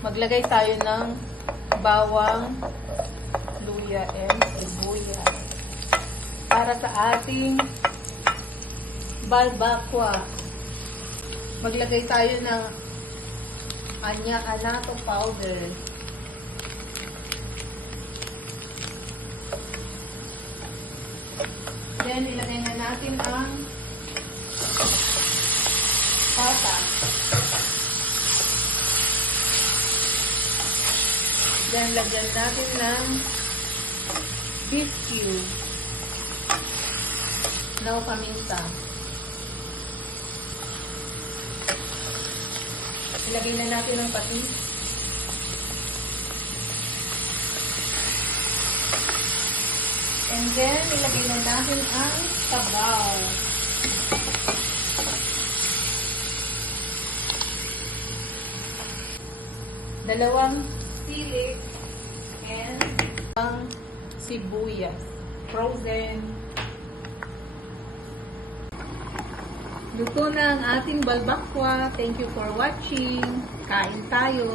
Maglagay tayo ng bawang, luya, and sibuyas para sa ating balbakwa. Maglagay tayo ng anato powder. Then, ilagay na natin ang pata. Then, lagyan natin ng beef cube. Now, paminta. Ilagay na natin ang patis. And then, ilagay na natin ang sabaw. Dalawang sili and ang sibuyas. Frozen. Luto na ang ating balbakwa. Thank you for watching. Kain tayo.